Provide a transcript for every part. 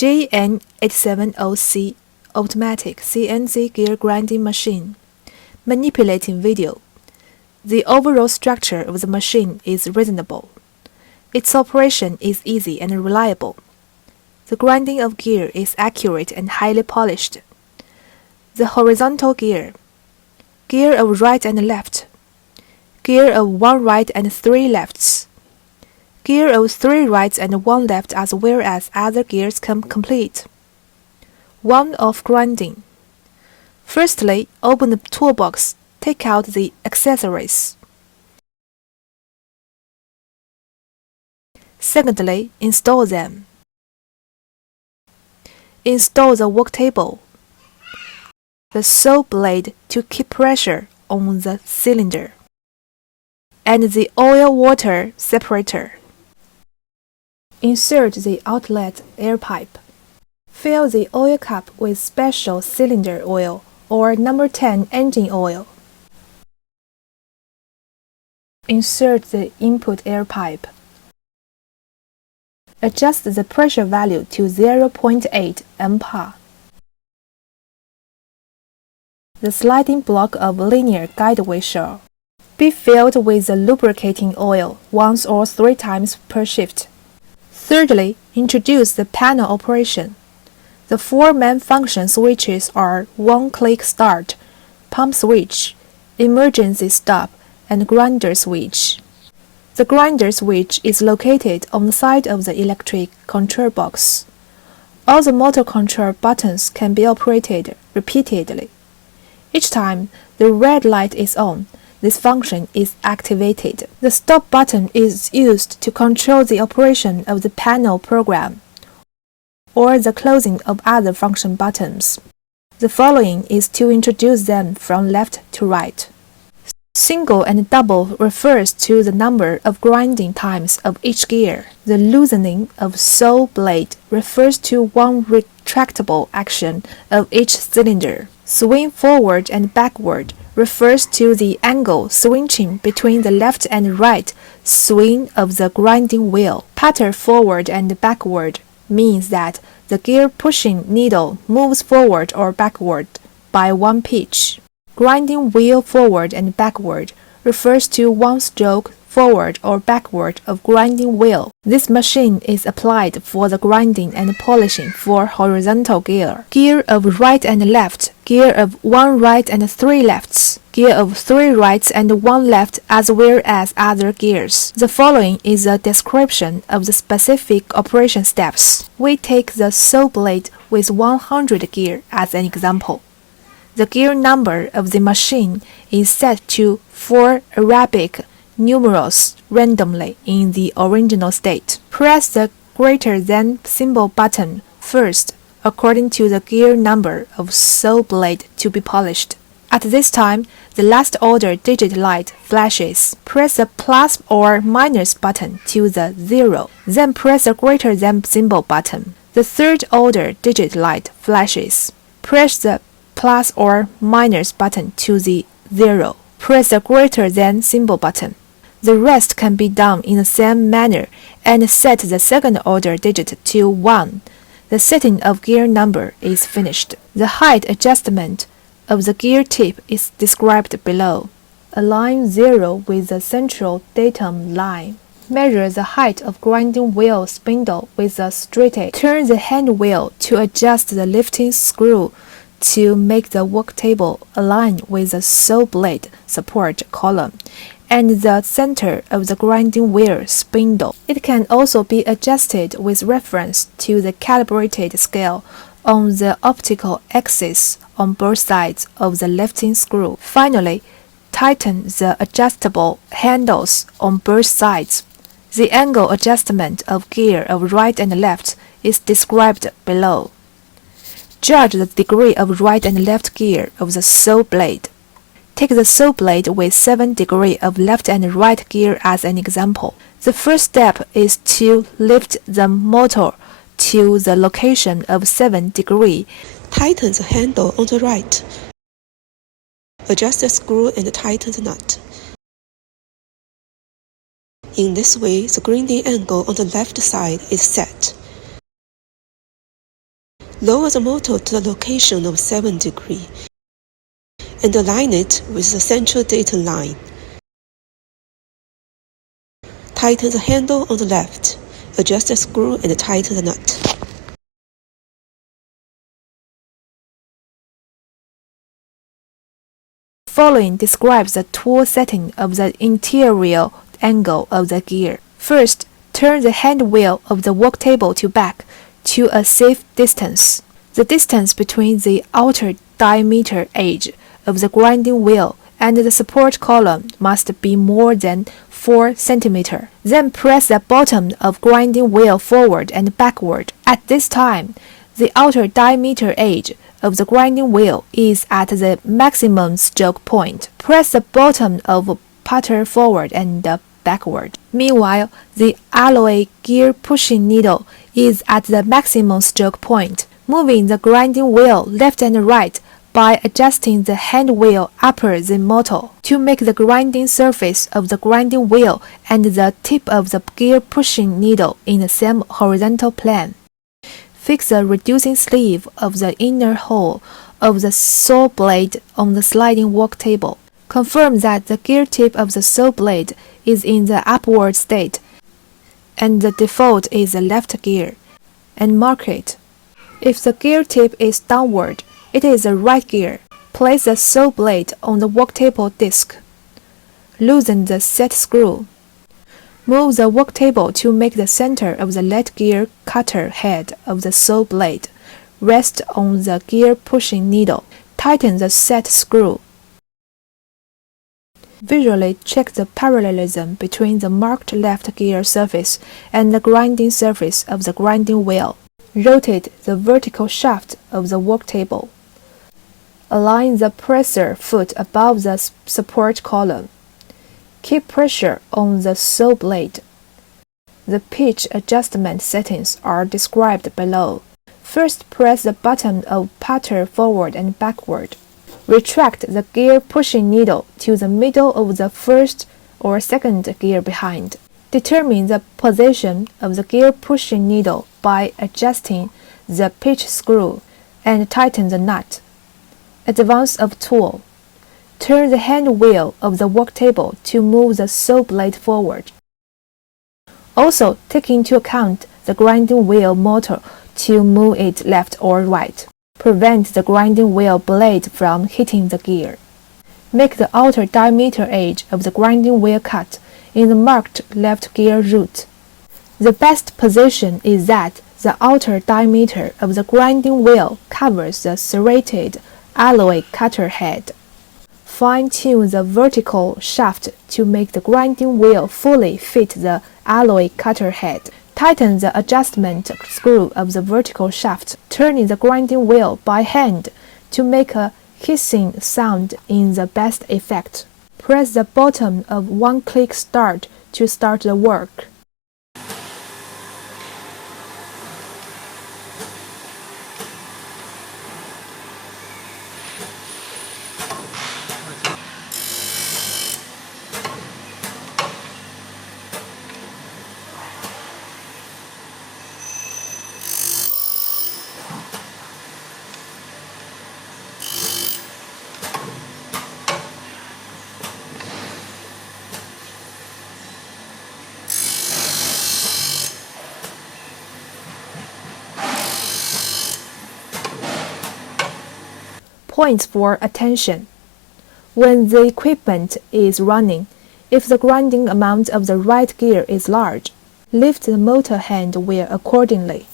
JN870C automatic CNC gear grinding machine. Manipulating video. The overall structure of the machine is reasonable. Its operation is easy and reliable. The grinding of gear is accurate and highly polished. The horizontal gear. Gear of right and left. Gear of 1 right and 3 lefts. Gear of 3 rights and 1 left as well as other gears come complete. 1 of grinding. Firstly, open the toolbox, take out the accessories. Secondly, install them. Install the work table, the saw blade to keep pressure on the cylinder, and the oil-water separator. Insert the outlet air pipe. Fill the oil cup with special cylinder oil or number 10 engine oil. Insert the input air pipe. Adjust the pressure value to 0.8 MPa. The sliding block of linear guideway shell. Be filled with the lubricating oil once or 3 times per shift. Thirdly, introduce the panel operation. The 4 main function switches are one-click start, pump switch, emergency stop, and grinder switch. The grinder switch is located on the side of the electric control box. All the motor control buttons can be operated repeatedly. Each time the red light is on, this function is activated. The stop button is used to control the operation of the panel program or the closing of other function buttons. The following is to introduce them from left to right. Single and double refers to the number of grinding times of each gear. The loosening of saw blade refers to one retractable action of each cylinder. Swing forward and backward refers to the angle switching between the left and right swing of the grinding wheel. Putter forward and backward means that the gear pushing needle moves forward or backward by 1 pitch. Grinding wheel forward and backward refers to one stroke forward or backward of grinding wheel. This machine is applied for the grinding and polishing for horizontal gear. Gear of right and left, gear of 1 right and 3 lefts, gear of 3 rights and 1 left as well as other gears. The following is a description of the specific operation steps. We take the saw blade with 100 gear as an example. The gear number of the machine is set to 4 Arabic numerals randomly in the original state. Press the greater than symbol button first according to the gear number of saw blade to be polished. At this time, the last order digit light flashes. Press the plus or minus button to the 0, then press the greater than symbol button. The third order digit light flashes. Press the plus or minus button to the 0. Press the greater than symbol button. The rest can be done in the same manner and set the second order digit to 1. The setting of gear number is finished. The height adjustment of the gear tip is described below. Align 0 with the central datum line. Measure the height of grinding wheel spindle with a straight edge. Turn the hand wheel to adjust the lifting screw to make the work table align with the saw blade support column and the center of the grinding wheel spindle. It can also be adjusted with reference to the calibrated scale on the optical axis on both sides of the lifting screw. Finally, tighten the adjustable handles on both sides. The angle adjustment of gear of right and left is described below. Judge the degree of right and left gear of the saw blade. Take the saw blade with 7 degrees of left and right gear as an example. The first step is to lift the motor to the location of 7 degrees. Tighten the handle on the right. Adjust the screw and tighten the nut. In this way, the grinding angle on the left side is set. Lower the motor to the location of 7 degrees and align it with the central data line. Tighten the handle on the left, adjust the screw and tighten the nut. Following describes the tool setting of the interior angle of the gear. First, turn the hand wheel of the work table to back to a safe distance. The distance between the outer diameter edge of the grinding wheel and the support column must be more than 4 cm. Then press the bottom of grinding wheel forward and backward. At this time, the outer diameter edge of the grinding wheel is at the maximum stroke point. Press the bottom of putter forward and backward. Meanwhile, the alloy gear pushing needle is at the maximum stroke point. Moving the grinding wheel left and right by adjusting the hand wheel upper the motor to make the grinding surface of the grinding wheel and the tip of the gear pushing needle in the same horizontal plane. Fix the reducing sleeve of the inner hole of the saw blade on the sliding work table. Confirm that the gear tip of the saw blade is in the upward state and the default is the left gear, and mark it. If the gear tip is downward, it is the right gear. Place the saw blade on the work table disc. Loosen the set screw. Move the work table to make the center of the lead gear cutter head of the saw blade rest on the gear pushing needle. Tighten the set screw. Visually check the parallelism between the marked left gear surface and the grinding surface of the grinding wheel. Rotate the vertical shaft of the work table. Align the presser foot above the support column. Keep pressure on the saw blade. The pitch adjustment settings are described below. First, press the button of putter forward and backward. Retract the gear pushing needle to the middle of the first or second gear behind. Determine the position of the gear pushing needle by adjusting the pitch screw and tighten the nut. Advance of tool. Turn the hand wheel of the work table to move the saw blade forward. Also, take into account the grinding wheel motor to move it left or right. Prevent the grinding wheel blade from hitting the gear. Make the outer diameter edge of the grinding wheel cut in the marked left gear root. The best position is that the outer diameter of the grinding wheel covers the serrated alloy cutter head. Fine-tune the vertical shaft to make the grinding wheel fully fit the alloy cutter head. Tighten the adjustment screw of the vertical shaft, turning the grinding wheel by hand to make a hissing sound in the best effect. Press the bottom of one-click start to start the work. Points for attention. When the equipment is running, if the grinding amount of the right gear is large, lift the motor hand wheel accordingly.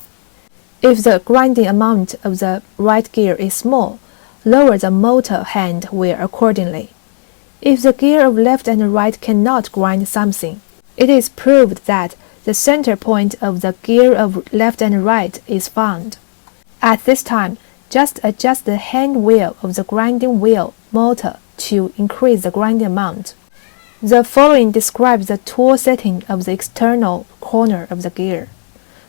If the grinding amount of the right gear is small, lower the motor hand wheel accordingly. If the gear of left and right cannot grind something, it is proved that the center point of the gear of left and right is found. At this time, just adjust the hand wheel of the grinding wheel motor to increase the grinding amount. The following describes the tool setting of the external corner of the gear.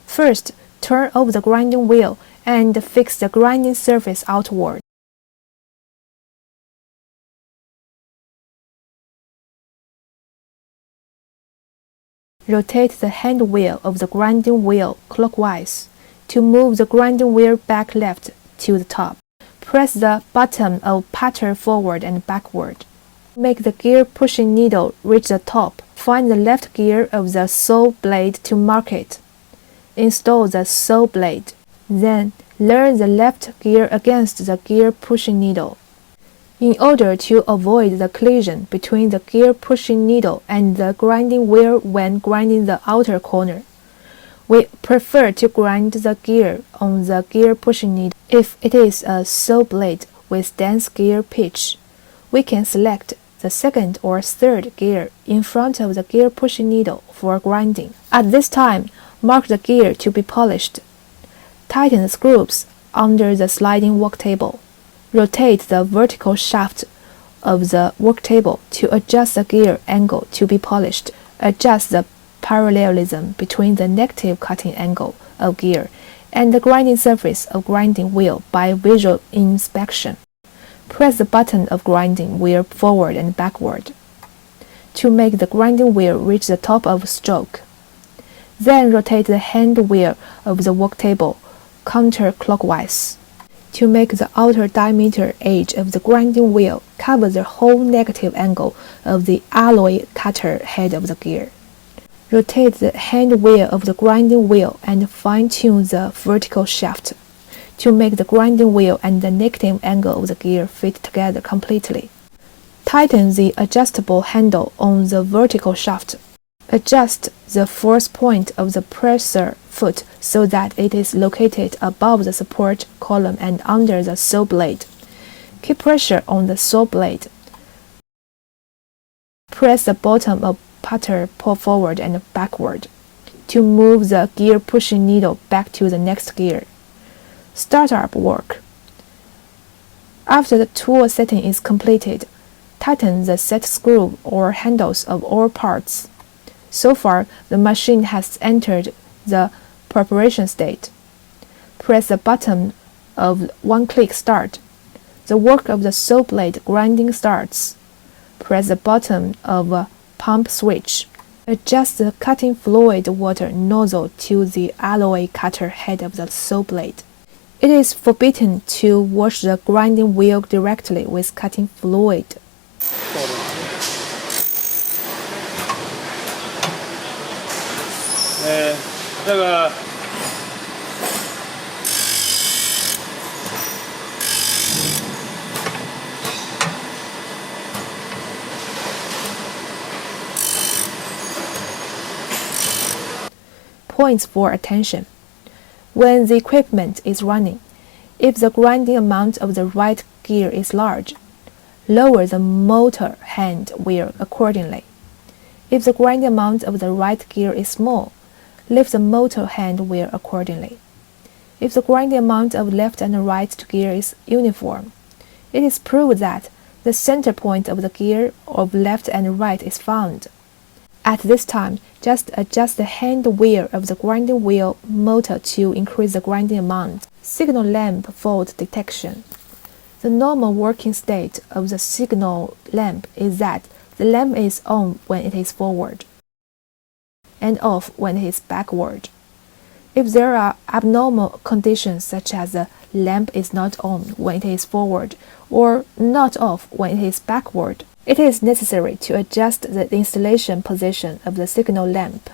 First, turn over the grinding wheel and fix the grinding surface outward. Rotate the hand wheel of the grinding wheel clockwise To move the grinding wheel back left to the top, press the button of putter forward and backward. Make the gear pushing needle reach the top. Find the left gear of the saw blade to mark it. Install the saw blade. Then, lower the left gear against the gear pushing needle. In order to avoid the collision between the gear pushing needle and the grinding wheel when grinding the outer corner, we prefer to grind the gear on the gear pushing needle. If it is a saw blade with dense gear pitch, we can select the second or third gear in front of the gear pushing needle for grinding. At this time, mark the gear to be polished. Tighten the screws under the sliding work table. Rotate the vertical shaft of the work table to adjust the gear angle to be polished. Adjust the parallelism between the negative cutting angle of gear and the grinding surface of grinding wheel by visual inspection. Press the button of grinding wheel forward and backward to make the grinding wheel reach the top of stroke. Then rotate the hand wheel of the work table counterclockwise to make the outer diameter edge of the grinding wheel cover the whole negative angle of the alloy cutter head of the gear. Rotate the hand wheel of the grinding wheel and fine-tune the vertical shaft to make the grinding wheel and the negative angle of the gear fit together completely. Tighten the adjustable handle on the vertical shaft. Adjust the force point of the presser foot so that it is located above the support column and under the saw blade. Keep pressure on the saw blade. Press the bottom of putter forward and backward to move the gear pushing needle back to the next gear. Startup work. After the tool setting is completed, tighten the set screw or handles of all parts. So far, the machine has entered the preparation state. Press the button of one-click start. The work of the saw blade grinding starts. Press the button of a pump switch. Adjust the cutting fluid water nozzle to the alloy cutter head of the saw blade. It is forbidden to wash the grinding wheel directly with cutting fluid. Points for attention. When the equipment is running, if the grinding amount of the right gear is large, lower the motor hand wheel accordingly. If the grinding amount of the right gear is small, lift the motor hand wheel accordingly. If the grinding amount of left and right gear is uniform, it is proved that the center point of the gear of left and right is found. At this time, just adjust the hand wheel of the grinding wheel motor to increase the grinding amount. Signal lamp fault detection. The normal working state of the signal lamp is that the lamp is on when it is forward and off when it is backward. If there are abnormal conditions such as the lamp is not on when it is forward or not off when it is backward, it is necessary to adjust the installation position of the signal lamp.